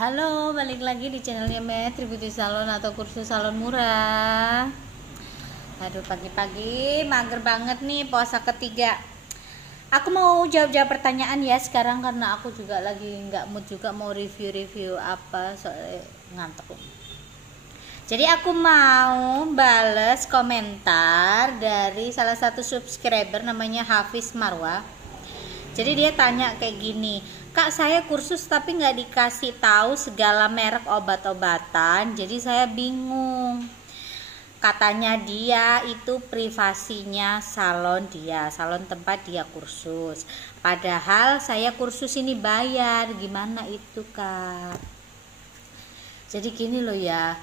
Halo, balik lagi di channelnya Met Beauty Salon atau kursus salon murah. Aduh, pagi-pagi mager banget nih, puasa ketiga. Aku mau jawab-jawab pertanyaan ya sekarang karena aku juga lagi nggak mood juga mau review-review apa soalnya ngantuk. Jadi aku mau bales komentar dari salah satu subscriber namanya Hafiz Marwa. Jadi dia tanya kayak gini, Kak, saya kursus tapi nggak dikasih tahu segala merek obat-obatan, jadi saya bingung. Katanya dia itu privasinya salon dia, salon tempat dia kursus. Padahal saya kursus ini bayar, gimana itu Kak? Jadi gini loh ya,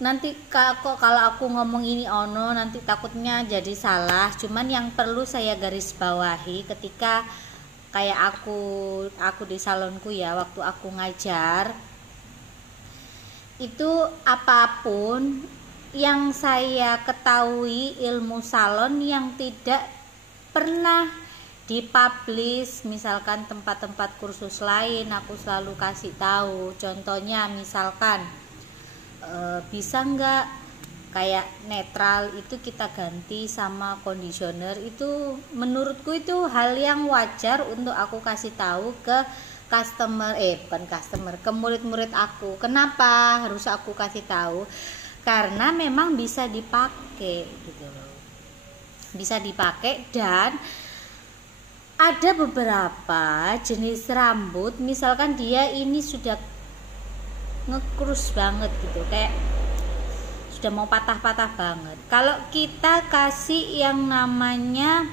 nanti kalau aku ngomong ini ono nanti takutnya jadi salah. Cuman yang perlu saya garis bawahi ketika kayak aku di salonku ya, waktu aku ngajar itu apapun yang saya ketahui ilmu salon yang tidak pernah dipublish, misalkan tempat-tempat kursus lain aku selalu kasih tahu. Contohnya misalkan bisa nggak kayak netral itu kita ganti sama conditioner, itu menurutku itu hal yang wajar untuk aku kasih tahu ke ke murid-murid aku. Kenapa harus aku kasih tahu? Karena memang bisa dipakai gitu loh, bisa dipakai. Dan ada beberapa jenis rambut misalkan dia ini sudah ngekrus banget gitu, kayak sudah mau patah-patah banget. Kalau kita kasih yang namanya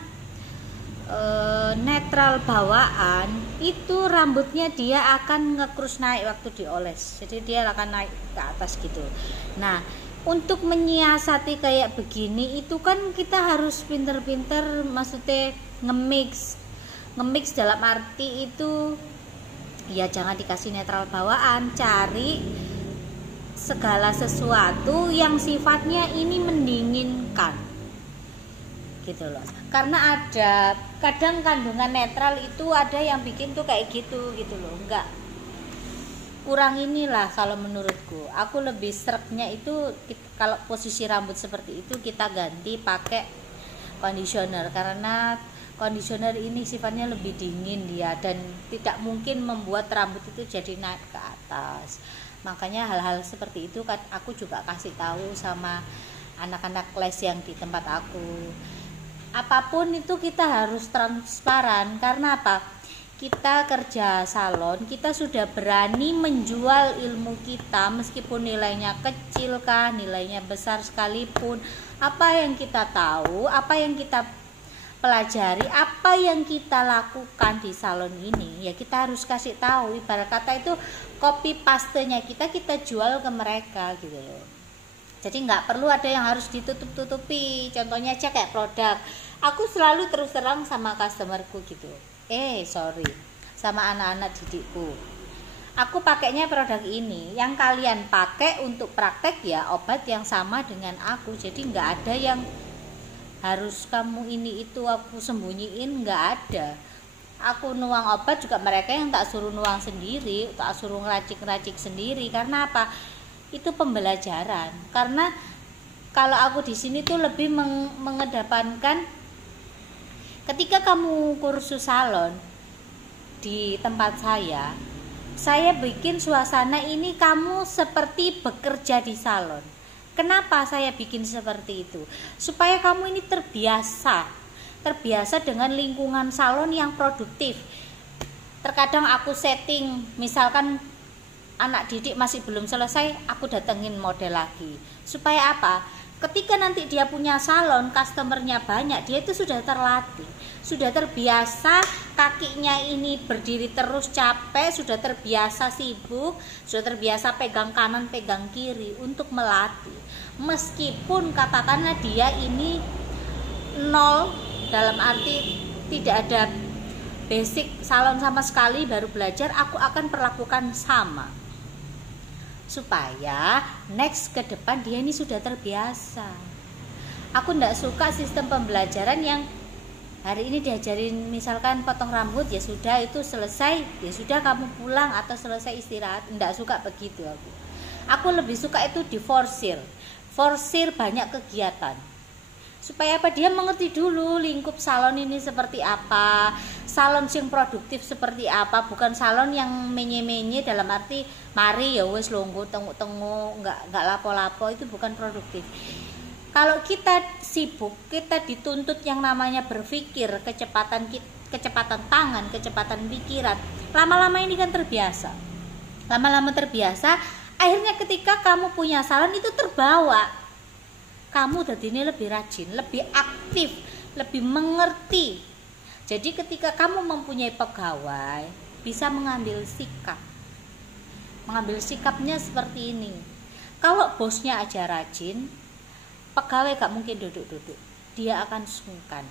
netral bawaan, itu rambutnya dia akan ngekrus naik waktu dioles, jadi dia akan naik ke atas gitu. Nah, untuk menyiasati kayak begini itu kan kita harus pinter-pinter, maksudnya nge-mix dalam arti itu ya jangan dikasih netral bawaan, cari segala sesuatu yang sifatnya ini mendinginkan gitu loh. Karena ada kadang kandungan netral itu ada yang bikin tuh kayak gitu loh, enggak, kurang inilah kalau menurutku. Aku lebih seretnya itu kalau posisi rambut seperti itu kita ganti pakai conditioner, karena conditioner ini sifatnya lebih dingin dia dan tidak mungkin membuat rambut itu jadi naik ke atas. Makanya hal-hal seperti itu kan aku juga kasih tahu sama anak-anak les yang di tempat aku. Apapun itu kita harus transparan. Karena apa? Kita kerja salon, kita sudah berani menjual ilmu kita meskipun nilainya kecil kah, nilainya besar sekalipun. Apa yang kita tahu, apa yang kita pelajari, apa yang kita lakukan di salon ini ya kita harus kasih tahu. Ibarat kata itu copy pastenya kita jual ke mereka gitu loh. Jadi nggak perlu ada yang harus ditutup-tutupi. Contohnya aja kayak produk, aku selalu terus terang sama customerku gitu, sama anak-anak didikku, aku pakainya produk ini, yang kalian pakai untuk praktek ya obat yang sama dengan aku. Jadi nggak ada yang harus kamu ini itu aku sembunyiin, nggak ada. Aku nuang obat juga mereka yang tak suruh nuang sendiri, tak suruh ngeracik sendiri. Karena apa? Itu pembelajaran. Karena kalau aku di sini tuh lebih mengedepankan ketika kamu kursus salon di tempat saya bikin suasana ini kamu seperti bekerja di salon. Kenapa saya bikin seperti itu? Supaya kamu ini terbiasa dengan lingkungan salon yang produktif. Terkadang aku setting, misalkan anak didik masih belum selesai, aku datengin model lagi. Supaya apa? Ketika nanti dia punya salon, customernya banyak, dia itu sudah terlatih, sudah terbiasa, kakinya ini berdiri terus capek, sudah terbiasa sibuk, sudah terbiasa pegang kanan, pegang kiri untuk melatih. Meskipun katakanlah dia ini nol, dalam arti tidak ada basic salon sama sekali, baru belajar, aku akan perlakukan sama. Supaya next ke depan dia ini sudah terbiasa. Aku tidak suka sistem pembelajaran yang hari ini diajarin misalkan potong rambut, ya sudah itu selesai, ya sudah kamu pulang atau selesai istirahat. Enggak suka begitu aku lebih suka itu diforsir banyak kegiatan, supaya apa, dia mengerti dulu lingkup salon ini seperti apa, salon yang produktif seperti apa, bukan salon yang menye-menye dalam arti mari ya wes longgo tengok-tengok nggak lapo-lapo, itu bukan produktif. Kalau kita sibuk, kita dituntut yang namanya berpikir, kecepatan tangan, kecepatan pikiran, lama-lama ini kan terbiasa, akhirnya ketika kamu punya salon itu terbawa, kamu tadi ini lebih rajin, lebih aktif, lebih mengerti. Jadi ketika kamu mempunyai pegawai, bisa mengambil sikap. Mengambil sikapnya seperti ini. Kalau bosnya aja rajin, pegawai gak mungkin duduk-duduk. Dia akan sungkan.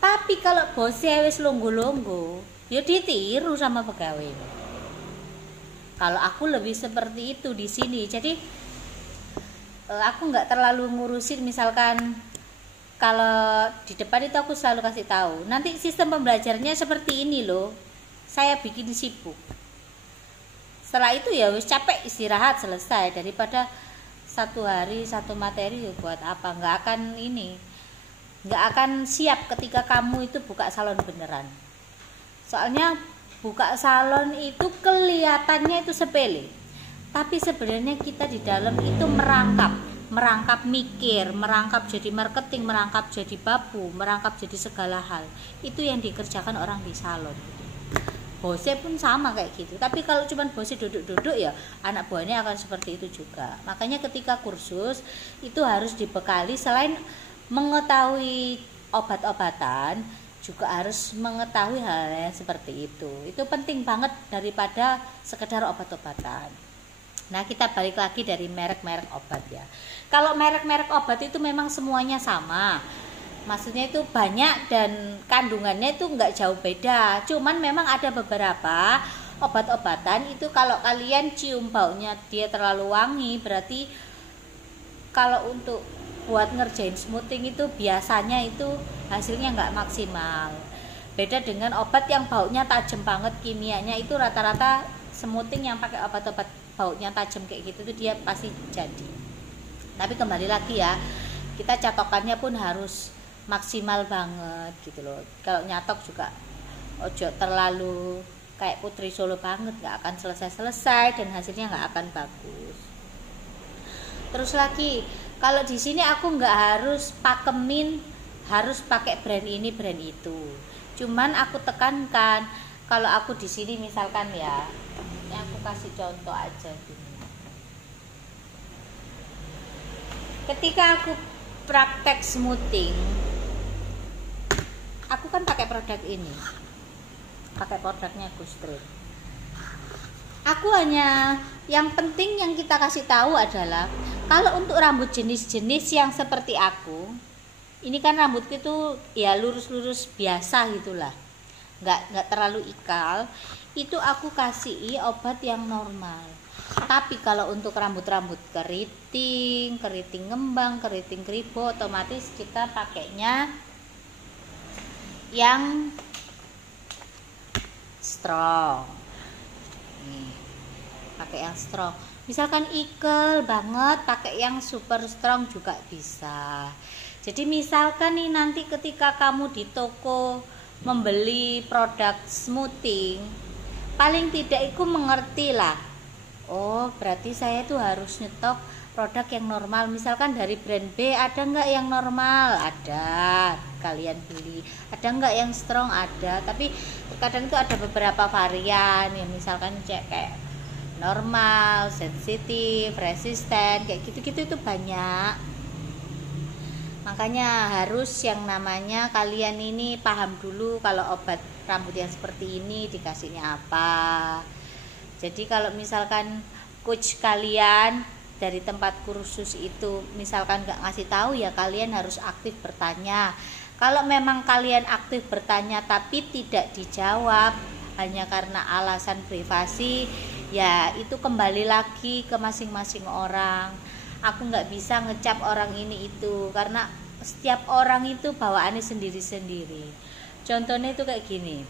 Tapi kalau bosnya wis longgo-longgo, ya ditiru sama pegawai. Kalau aku lebih seperti itu di sini. Jadi aku nggak terlalu ngurusin, misalkan kalau di depan itu aku selalu kasih tahu nanti sistem pembelajarannya seperti ini loh, saya bikin sibuk. Setelah itu ya wis capek, istirahat, selesai. Daripada satu hari satu materi, ya buat apa, nggak akan siap ketika kamu itu buka salon beneran. Soalnya buka salon itu kelihatannya itu sepele, tapi sebenarnya kita di dalam itu merangkap mikir, merangkap jadi marketing, merangkap jadi babu, merangkap jadi segala hal. Itu yang dikerjakan orang di salon. Bosnya pun sama kayak gitu. Tapi kalau cuma bosnya duduk-duduk, ya anak buahnya akan seperti itu juga. Makanya ketika kursus itu harus dibekali, selain mengetahui obat-obatan, juga harus mengetahui hal yang seperti itu. Itu penting banget daripada sekedar obat-obatan. Nah, kita balik lagi dari merek-merek obat ya. Kalau merek-merek obat itu memang semuanya sama, maksudnya itu banyak dan kandungannya itu nggak jauh beda. Cuman memang ada beberapa obat-obatan itu kalau kalian cium baunya dia terlalu wangi, berarti kalau untuk buat ngerjain smoothing itu biasanya itu hasilnya nggak maksimal. Beda dengan obat yang baunya tajam banget kimianya, itu rata-rata smoothing yang pakai obat-obat baunya tajam kayak gitu tuh dia pasti jadi. Tapi kembali lagi ya, kita catokannya pun harus maksimal banget gitu loh. Kalau nyatok juga ojo terlalu kayak Putri Solo banget, nggak akan selesai dan hasilnya nggak akan bagus. Terus lagi, kalau di sini aku nggak harus pakemin harus pakai brand ini brand itu. Cuman aku tekankan kalau aku di sini misalkan ya, aku kasih contoh aja gini. Ketika aku praktek smoothing, aku kan pakai produk ini, pakai produknya Gustrin. Aku hanya yang penting yang kita kasih tahu adalah kalau untuk rambut jenis-jenis yang seperti aku, ini kan rambutku itu ya lurus-lurus biasa gitulah, nggak terlalu ikal. Itu aku kasih obat yang normal. Tapi kalau untuk rambut-rambut keriting ngembang, keriting kribo, otomatis kita pakainya yang strong. Nih, pakai yang strong. Misalkan ikel banget, pakai yang super strong juga bisa. Jadi misalkan nih nanti ketika kamu di toko membeli produk smoothing, paling tidak aku mengerti lah, oh berarti saya tuh harus nyetok produk yang normal. Misalkan dari brand B ada nggak yang normal, ada, kalian beli. Ada nggak yang strong, ada. Tapi kadang itu ada beberapa varian yang misalkan kayak normal, sensitif, resisten, kayak gitu-gitu itu banyak. Makanya harus yang namanya kalian ini paham dulu kalau obat rambut yang seperti ini dikasihnya apa. Jadi kalau misalkan coach kalian dari tempat kursus itu misalkan gak ngasih tahu, ya kalian harus aktif bertanya. Kalau memang kalian aktif bertanya tapi tidak dijawab hanya karena alasan privasi, ya itu kembali lagi ke masing-masing orang. Aku nggak bisa ngecap orang ini itu, karena setiap orang itu bawaannya sendiri-sendiri. Contohnya itu kayak gini,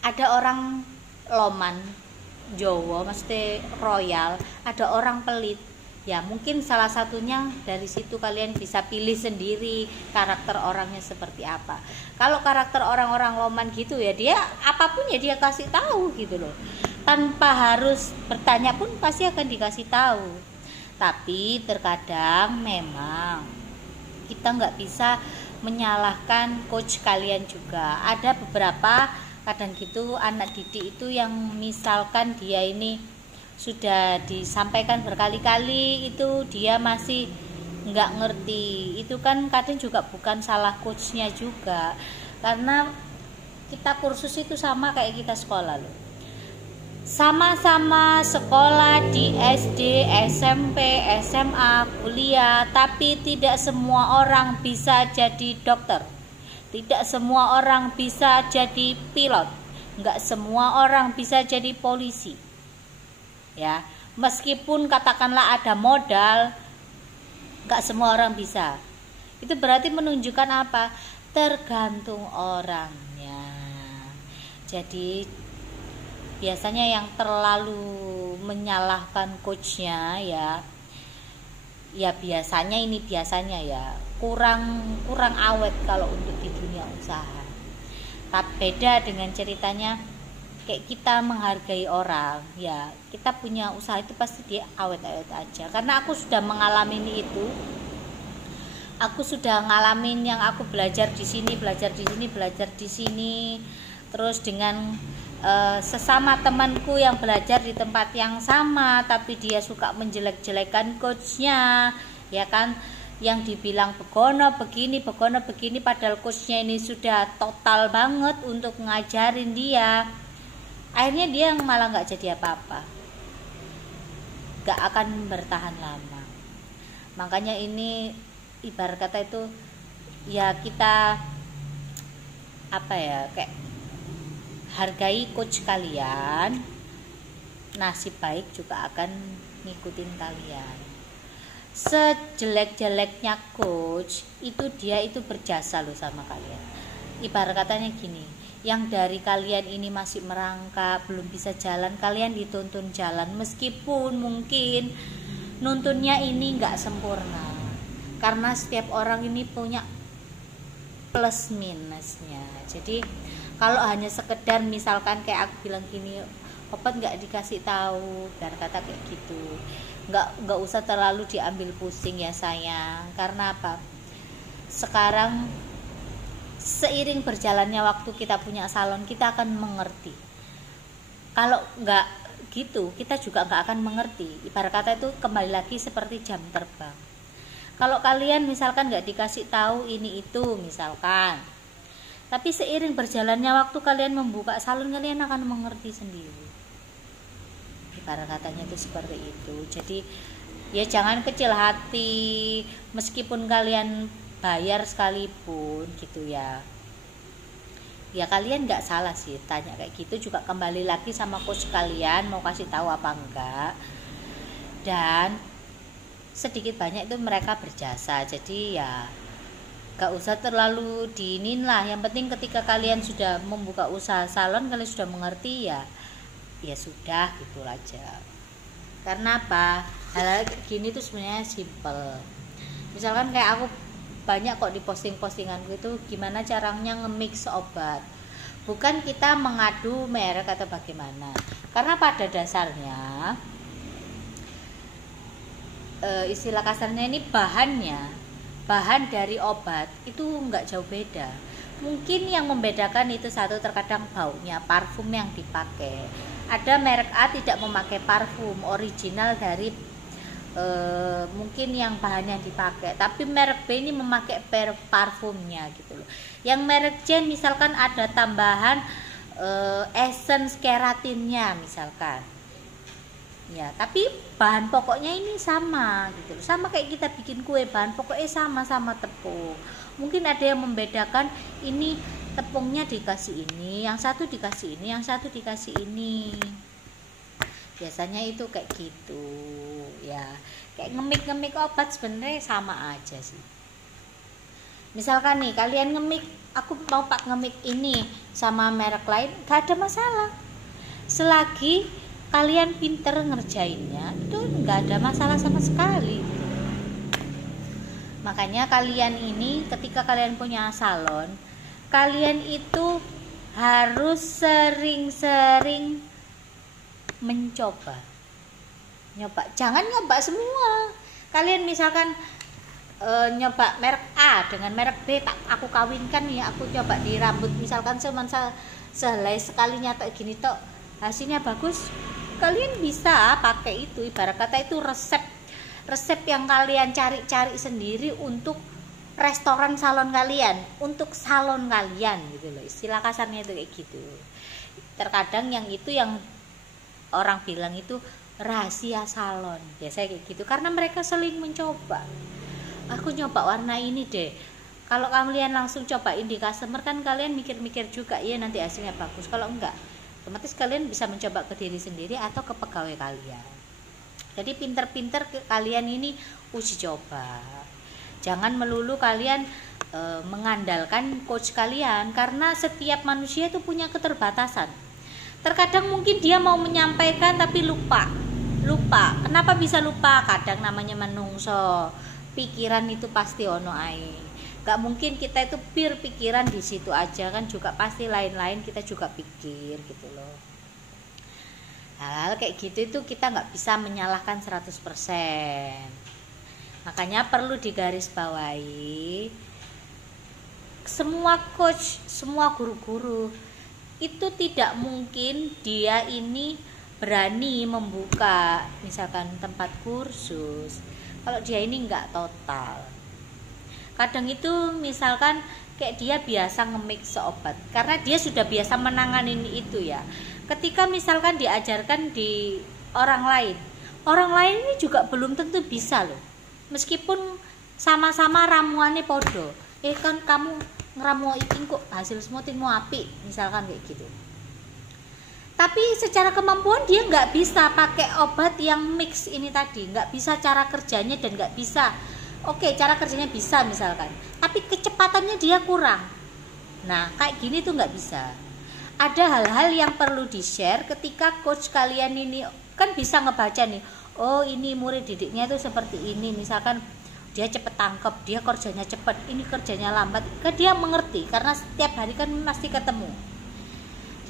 ada orang loman Jawa mesti royal, ada orang pelit. Ya mungkin salah satunya dari situ kalian bisa pilih sendiri karakter orangnya seperti apa. Kalau karakter orang-orang loman gitu ya, dia apapun ya dia kasih tahu gitu loh, tanpa harus bertanya pun pasti akan dikasih tahu. Tapi terkadang memang kita nggak bisa menyalahkan coach kalian juga. Ada beberapa kadang gitu anak didik itu yang misalkan dia ini sudah disampaikan berkali-kali itu dia masih nggak ngerti. Itu kan kadang juga bukan salah coachnya juga, karena kita kursus itu sama kayak kita sekolah loh, sama-sama sekolah di SD, SMP, SMA, kuliah, tapi tidak semua orang bisa jadi dokter. Tidak semua orang bisa jadi pilot, nggak semua orang bisa jadi polisi. Ya, meskipun katakanlah ada modal, nggak semua orang bisa. Itu berarti menunjukkan apa? Tergantung orangnya. Jadi biasanya yang terlalu menyalahkan coachnya ya biasanya ya kurang awet kalau untuk di dunia usaha. Tapi beda dengan ceritanya kayak kita menghargai orang, ya kita punya usaha itu pasti dia awet-awet aja. Karena aku sudah mengalami itu, aku sudah ngalamin yang aku belajar di sini, terus dengan sesama temanku yang belajar di tempat yang sama, tapi dia suka menjelek-jelekan coachnya, ya kan, yang dibilang begono begini, padahal coachnya ini sudah total banget untuk ngajarin dia. Akhirnya dia yang malah nggak jadi apa-apa, nggak akan bertahan lama. Makanya ini ibarat kata itu ya kita kayak hargai coach kalian, nasib baik juga akan ngikutin kalian. Sejelek-jeleknya coach itu dia itu berjasa loh sama kalian. Ibarat katanya gini, yang dari kalian ini masih merangkak, belum bisa jalan, kalian dituntun jalan, meskipun mungkin nuntunnya ini nggak sempurna, karena setiap orang ini punya plus minusnya. Jadi kalau hanya sekedar misalkan kayak aku bilang gini, obat nggak dikasih tahu, biar kata kayak gitu, nggak usah terlalu diambil pusing ya sayang. Karena apa? Sekarang seiring berjalannya waktu kita punya salon, kita akan mengerti. Kalau nggak gitu, kita juga nggak akan mengerti. Ibarat kata itu kembali lagi seperti jam terbang. Kalau kalian misalkan nggak dikasih tahu ini itu misalkan, tapi seiring berjalannya waktu kalian membuka salon, kalian akan mengerti sendiri. Ibarat katanya itu seperti itu. Jadi ya jangan kecil hati, meskipun kalian bayar sekalipun gitu ya. Ya kalian nggak salah sih tanya kayak gitu, juga kembali lagi sama coach kalian mau kasih tahu apa enggak. Dan sedikit banyak itu mereka berjasa, jadi ya gak usah terlalu diinin lah. Yang penting ketika kalian sudah membuka usaha salon, kalian sudah mengerti ya sudah gitu aja. Karena apa? Hal gini tuh sebenarnya simple. Misalkan kayak aku banyak kok di postinganku itu gimana caranya nge-mix obat. Bukan kita mengadu merek atau bagaimana. Karena pada dasarnya istilah kasarnya ini bahan dari obat itu nggak jauh beda. Mungkin yang membedakan itu satu, terkadang baunya, parfum yang dipakai. Ada merek A tidak memakai parfum original dari mungkin yang bahan yang dipakai, tapi merek B ini memakai parfumnya gitu loh. Yang merek C misalkan ada tambahan essence keratinnya misalkan. Ya, tapi bahan pokoknya ini sama gitu loh. Sama kayak kita bikin kue, bahan pokoknya sama-sama tepung. Mungkin ada yang membedakan, ini tepungnya dikasih ini, yang satu dikasih ini, yang satu dikasih ini. Biasanya itu kayak gitu ya. Kayak ngemik obat sebenarnya sama aja sih. Misalkan nih kalian ngemik aku mau pak ngemik ini sama merek lain, gak ada masalah. Selagi kalian pinter ngerjainnya, itu gak ada masalah sama sekali. Makanya kalian ini ketika kalian punya salon, kalian itu harus sering-sering mencoba. Jangan nyoba semua. Kalian misalkan nyoba merek A dengan merek B, aku kawinkan ya, aku coba di rambut misalkan cuma sehelai sekalinya kayak gini tok, hasilnya bagus, kalian bisa pakai itu. Ibarat kata itu resep yang kalian cari sendiri untuk restoran salon kalian, untuk salon kalian gitu loh, istilah kasarnya itu kayak gitu. Terkadang yang itu yang orang bilang itu rahasia salon, biasanya kayak gitu, karena mereka sering mencoba. Aku nyoba warna ini deh, kalau kalian langsung cobain di customer kan kalian mikir-mikir juga ya nanti hasilnya bagus. Kalau enggak, otomatis kalian bisa mencoba ke diri sendiri atau ke pegawai kalian. Jadi pinter-pinter kalian ini uji coba. Jangan melulu kalian mengandalkan coach kalian, karena setiap manusia itu punya keterbatasan. Terkadang mungkin dia mau menyampaikan tapi lupa. Kenapa bisa lupa? Kadang namanya menungso, pikiran itu pasti ono ae. Gak mungkin kita itu pure pikiran di situ aja kan, juga pasti lain-lain kita juga pikir gitu loh. Hal-hal kayak gitu itu kita nggak bisa menyalahkan 100%. Makanya perlu digarisbawahi, semua coach, semua guru-guru itu tidak mungkin dia ini berani membuka misalkan tempat kursus kalau dia ini nggak total. Kadang itu misalkan kayak dia biasa nge-mix obat, karena dia sudah biasa menangani itu ya. Ketika misalkan diajarkan di orang lain ini juga belum tentu bisa loh. Meskipun sama-sama ramuannya podo, kan kamu ngeramu iki kok hasil semua mau api, misalkan kayak gitu. Tapi secara kemampuan dia nggak bisa pakai obat yang mix ini tadi, nggak bisa cara kerjanya dan nggak bisa. Oke, cara kerjanya bisa misalkan, tapi kecepatannya dia kurang. Nah, kayak gini tuh nggak bisa. Ada hal-hal yang perlu di-share ketika coach kalian ini kan bisa ngebaca nih, oh ini murid didiknya itu seperti ini, misalkan dia cepet tangkep, dia kerjanya cepet, ini kerjanya lambat, kan dia mengerti karena setiap hari kan pasti ketemu.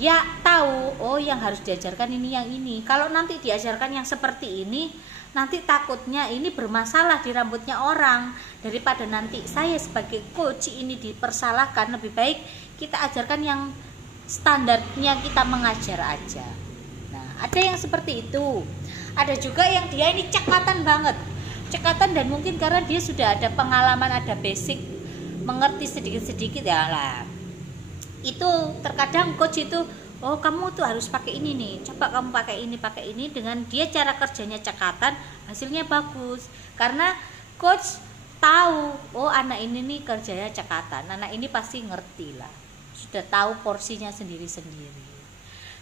Dia tahu, oh yang harus diajarkan ini yang ini. Kalau nanti diajarkan yang seperti ini, nanti takutnya ini bermasalah di rambutnya orang. Daripada nanti saya sebagai coach ini dipersalahkan, lebih baik kita ajarkan yang standarnya kita mengajar aja. Nah, ada yang seperti itu. Ada juga yang dia ini cekatan banget. Cekatan dan mungkin karena dia sudah ada pengalaman, ada basic, mengerti sedikit-sedikit ya lah. Itu terkadang coach itu, oh kamu tuh harus pakai ini nih, coba kamu pakai ini dengan dia cara kerjanya cekatan, hasilnya bagus. Karena coach tahu, oh anak ini nih kerjanya cekatan, anak ini pasti ngerti lah, sudah tahu porsinya sendiri-sendiri.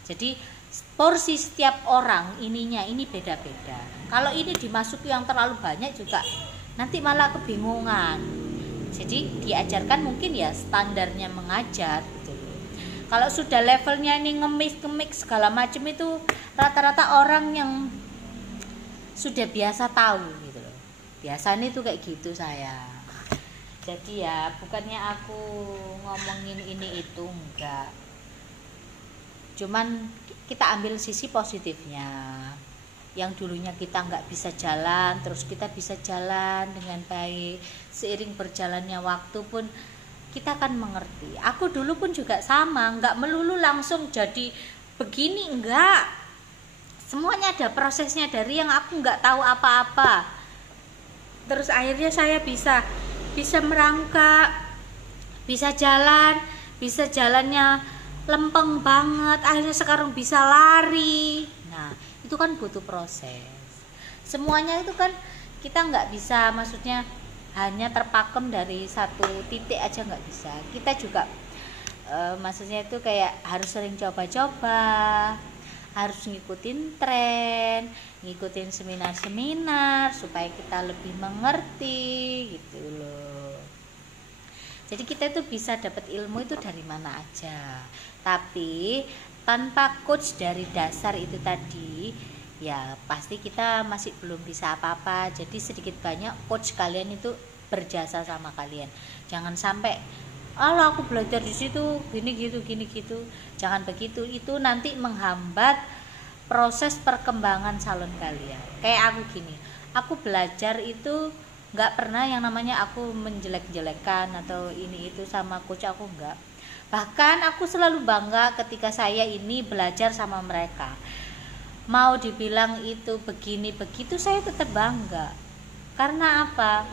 Jadi porsi setiap orang ininya ini beda-beda. Kalau ini dimasuki yang terlalu banyak juga nanti malah kebingungan. Jadi diajarkan mungkin ya standarnya mengajar gitu. Kalau sudah levelnya ini nge-mix segala macam itu rata-rata orang yang sudah biasa tahu gitu loh. Biasanya itu kayak gitu saya. Jadi ya bukannya aku ngomongin ini itu enggak. Cuman kita ambil sisi positifnya. Yang dulunya kita nggak bisa jalan, terus kita bisa jalan dengan baik. Seiring berjalannya waktu pun kita akan mengerti. Aku dulu pun juga sama, nggak melulu langsung jadi begini, enggak. Semuanya ada prosesnya, dari yang aku nggak tahu apa-apa. Terus akhirnya saya bisa merangkak, bisa jalan, bisa jalannya lempeng banget, akhirnya sekarang bisa lari. Nah, itu kan butuh proses. Semuanya itu kan kita nggak bisa, maksudnya hanya terpakem dari satu titik aja nggak bisa. Kita juga maksudnya itu kayak harus sering coba-coba, harus ngikutin tren, ngikutin seminar-seminar supaya kita lebih mengerti gitu loh. Jadi kita itu bisa dapat ilmu itu dari mana aja. Tapi tanpa coach dari dasar itu tadi, ya pasti kita masih belum bisa apa-apa. Jadi sedikit banyak coach kalian itu berjasa sama kalian. Jangan sampai Allah aku belajar di situ gini gitu. Jangan begitu. Itu nanti menghambat proses perkembangan salon kalian. Kayak aku gini. Aku belajar itu nggak pernah yang namanya aku menjelek-jelekan atau ini itu sama coach aku, nggak. Bahkan aku selalu bangga ketika saya ini belajar sama mereka. Mau dibilang itu begini begitu saya tetap bangga. Karena apa?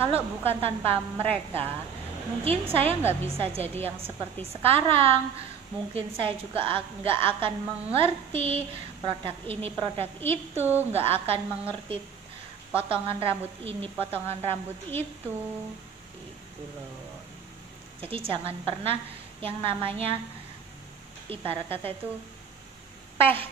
Kalau bukan tanpa mereka, mungkin saya nggak bisa jadi yang seperti sekarang. Mungkin saya juga nggak akan mengerti produk ini produk itu, nggak akan mengerti potongan rambut ini potongan rambut itu gitu loh. Jadi jangan pernah yang namanya ibarat kata itu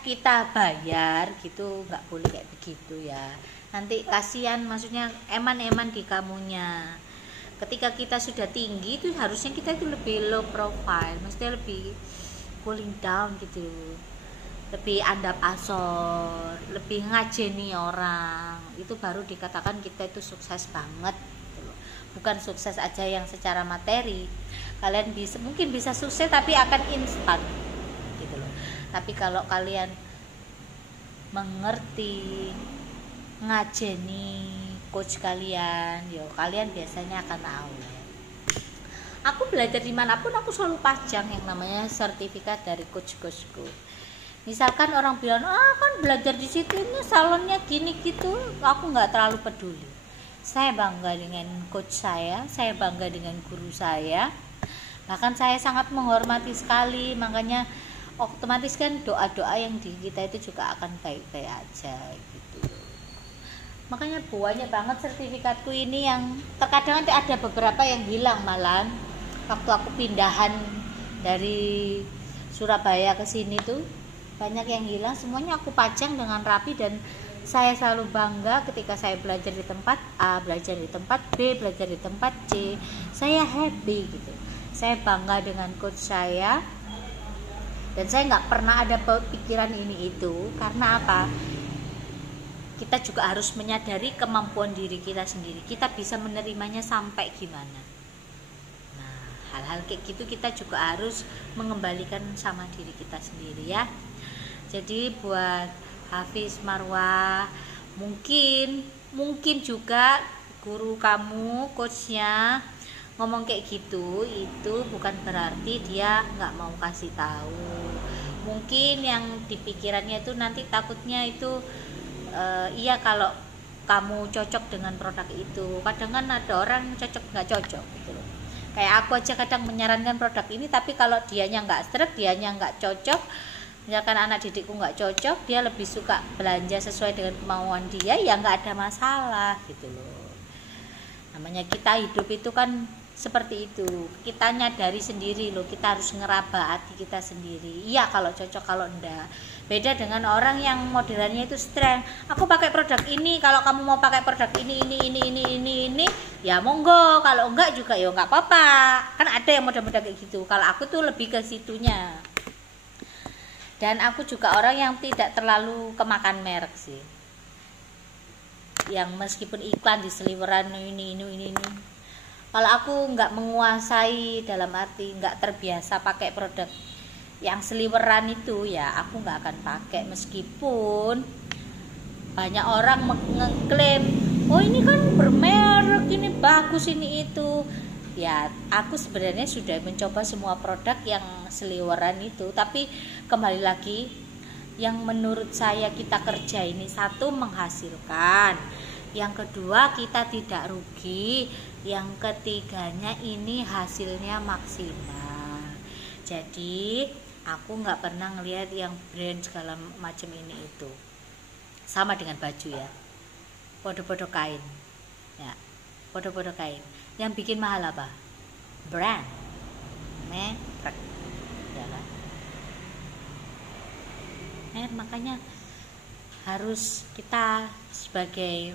kita bayar gitu, nggak boleh kayak begitu ya. Nanti kasihan, maksudnya eman-eman di kamunya. Ketika kita sudah tinggi itu harusnya kita itu lebih low profile, maksudnya lebih cooling down gitu, lebih andap asor, lebih ngajeni orang. Itu baru dikatakan kita itu sukses banget gitu loh. Bukan sukses aja yang secara materi. Kalian mungkin bisa sukses tapi akan instan gitu loh. Tapi kalau kalian mengerti, ngajeni coach kalian, yo kalian biasanya akan awet. Aku belajar dimanapun aku selalu pajang yang namanya sertifikat dari coach-coachku. Misalkan orang bilang, kan belajar di situ ini salonnya gini gitu, aku nggak terlalu peduli. Saya bangga dengan coach saya bangga dengan guru saya. Bahkan saya sangat menghormati sekali, makanya otomatis kan doa-doa yang di kita itu juga akan baik-baik aja gitu. Makanya banyak banget sertifikatku ini yang terkadang ada beberapa yang hilang malah. Waktu aku pindahan dari Surabaya ke sini tuh banyak yang hilang, semuanya aku pajang dengan rapi dan saya selalu bangga ketika saya belajar di tempat A, belajar di tempat B, belajar di tempat C. Saya happy gitu. Saya bangga dengan coach saya dan saya nggak pernah ada pikiran ini itu. Karena apa? Kita juga harus menyadari kemampuan diri kita sendiri. Kita bisa menerimanya sampai gimana. Nah, hal-hal kayak gitu kita juga harus mengembalikan sama diri kita sendiri ya. Jadi buat Hafiz, Marwah, mungkin juga guru kamu, coachnya ngomong kayak gitu, itu bukan berarti dia nggak mau kasih tahu. Mungkin yang di pikirannya itu nanti takutnya itu iya kalau kamu cocok dengan produk itu. Kadang kan ada orang cocok nggak cocok gitu loh. Kayak aku aja kadang menyarankan produk ini, tapi kalau dianya nggak seret, dianya nggak cocok, misalkan anak didikku nggak cocok, dia lebih suka belanja sesuai dengan kemauan dia, ya nggak ada masalah gitu loh. Namanya kita hidup itu kan seperti itu, kita nyadari sendiri loh, kita harus ngeraba hati kita sendiri. Iya kalau cocok, kalau enggak. Beda dengan orang yang modelannya itu strength, aku pakai produk ini, kalau kamu mau pakai produk ini, ya monggo, kalau enggak juga ya enggak apa-apa. Kan ada yang model-model kayak gitu. Kalau aku tuh lebih ke situnya. Dan aku juga orang yang tidak terlalu kemakan merek sih. Yang meskipun iklan di seliweran ini. Kalau aku nggak menguasai, dalam arti nggak terbiasa pakai produk yang seliweran itu, ya aku nggak akan pakai. Meskipun banyak orang mengklaim, oh ini kan bermerek, ini bagus, ini itu. Ya aku sebenarnya sudah mencoba semua produk yang seliweran itu. Tapi kembali lagi, yang menurut saya kita kerja ini, satu menghasilkan, yang kedua kita tidak rugi, yang ketiganya ini hasilnya maksimal. Jadi aku nggak pernah ngelihat yang brand segala macam ini itu. Sama dengan baju ya, podo-podo kain ya, podo-podo kain. Yang bikin mahal apa? Brand, merek ya kan? Makanya harus kita sebagai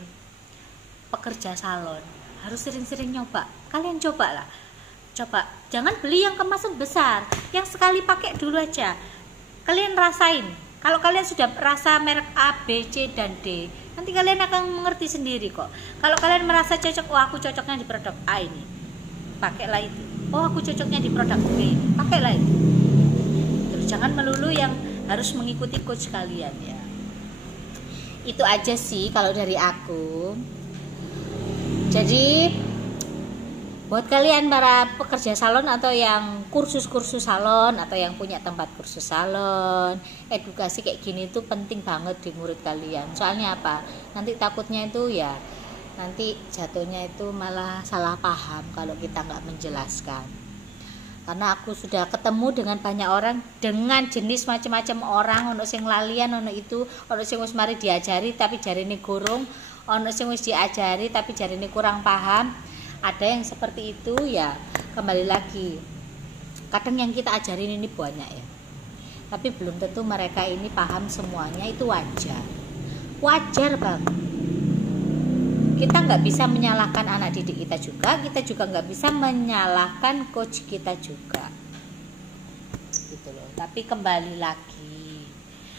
pekerja salon harus sering-sering nyoba. Kalian cobalah Coba jangan beli yang kemasan besar, yang sekali pakai dulu aja. Kalian rasain. Kalau kalian sudah rasa merek A, B, C, dan D, nanti kalian akan mengerti sendiri kok. Kalau kalian merasa cocok, oh aku cocoknya di produk A ini, pakailah itu. Oh aku cocoknya di produk B, pakailah itu. Terus jangan melulu yang harus mengikuti coach kalian ya. Itu aja sih kalau dari aku. Jadi buat kalian para pekerja salon atau yang kursus-kursus salon atau yang punya tempat kursus salon, edukasi kayak gini tuh penting banget di murid kalian. Soalnya apa? Nanti takutnya itu ya nanti jatuhnya itu malah salah paham kalau kita nggak menjelaskan. Karena aku sudah ketemu dengan banyak orang dengan jenis macam-macam orang, ono sing lalian, ono itu, ono sing wis mari diajari tapi jarine gorong, ono sing wis diajari tapi jarine kurang paham. Ada yang seperti itu ya, kembali lagi. Kadang yang kita ajarin ini banyak ya. Tapi belum tentu mereka ini paham semuanya, itu wajar. Wajar banget. Kita nggak bisa menyalahkan anak didik kita juga nggak bisa menyalahkan coach kita juga, gitu loh. Tapi kembali lagi,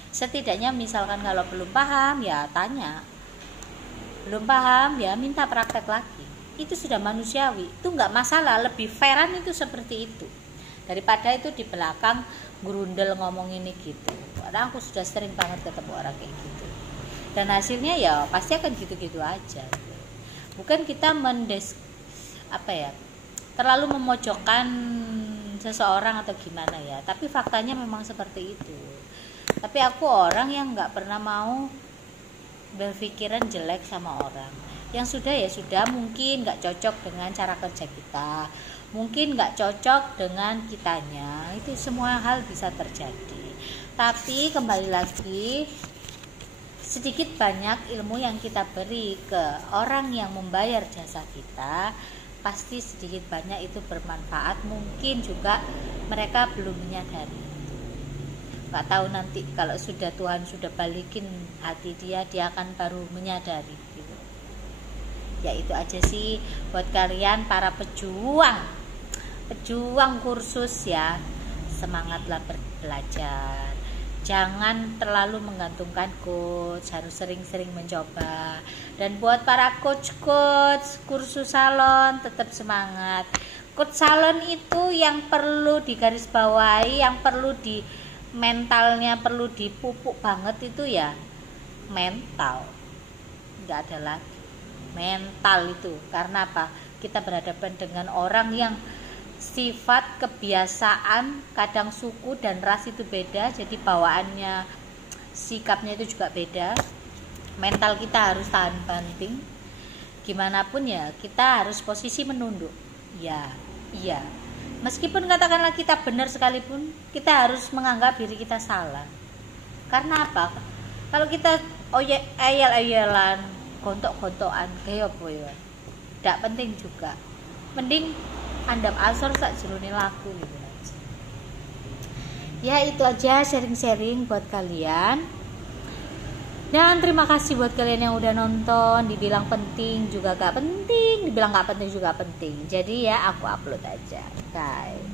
setidaknya misalkan kalau belum paham ya tanya, belum paham ya minta praktek lagi. Itu sudah manusiawi, itu nggak masalah. Lebih fairan itu seperti itu daripada itu di belakang gerundel ngomong ini gitu. Karena aku sudah sering banget ketemu orang kayak gitu, dan hasilnya ya pasti akan gitu-gitu aja. Bukan kita terlalu memojokkan seseorang atau gimana ya, tapi faktanya memang seperti itu. Tapi aku orang yang nggak pernah mau berpikiran jelek sama orang. Yang sudah ya sudah, mungkin nggak cocok dengan cara kerja kita, mungkin nggak cocok dengan kitanya, itu semua hal bisa terjadi. Tapi kembali lagi, sedikit banyak ilmu yang kita beri ke orang yang membayar jasa kita, pasti sedikit banyak itu bermanfaat. Mungkin juga mereka belum menyadari. Gak tahu nanti kalau sudah Tuhan sudah balikin hati dia akan baru menyadari gitu. Ya itu aja sih buat kalian para pejuang kursus ya, semangatlah belajar. Jangan terlalu menggantungkan coach, harus sering-sering mencoba. Dan buat para coach kursus salon, tetap semangat. Coach salon itu yang perlu digarisbawahi, yang perlu di mentalnya perlu dipupuk banget itu ya mental. Enggak ada lagi. Mental itu. Karena apa? Kita berhadapan dengan orang yang sifat, kebiasaan, kadang suku dan ras itu beda, jadi bawaannya, sikapnya itu juga beda. Mental kita harus tahan banting. Gimana pun ya, kita harus posisi menunduk. Ya, iya. Meskipun katakanlah kita benar sekalipun, kita harus menganggap diri kita salah. Karena apa? Kalau kita ayal-ayalan, gontok-gontokan, kayak apa ya? Tidak penting juga. Mending andap asor sak jerone laku gitu aja. Ya itu aja sharing-sharing buat kalian. Dan terima kasih buat kalian yang udah nonton. Dibilang penting juga gak penting, dibilang gak penting juga penting. Jadi ya aku upload aja, guys.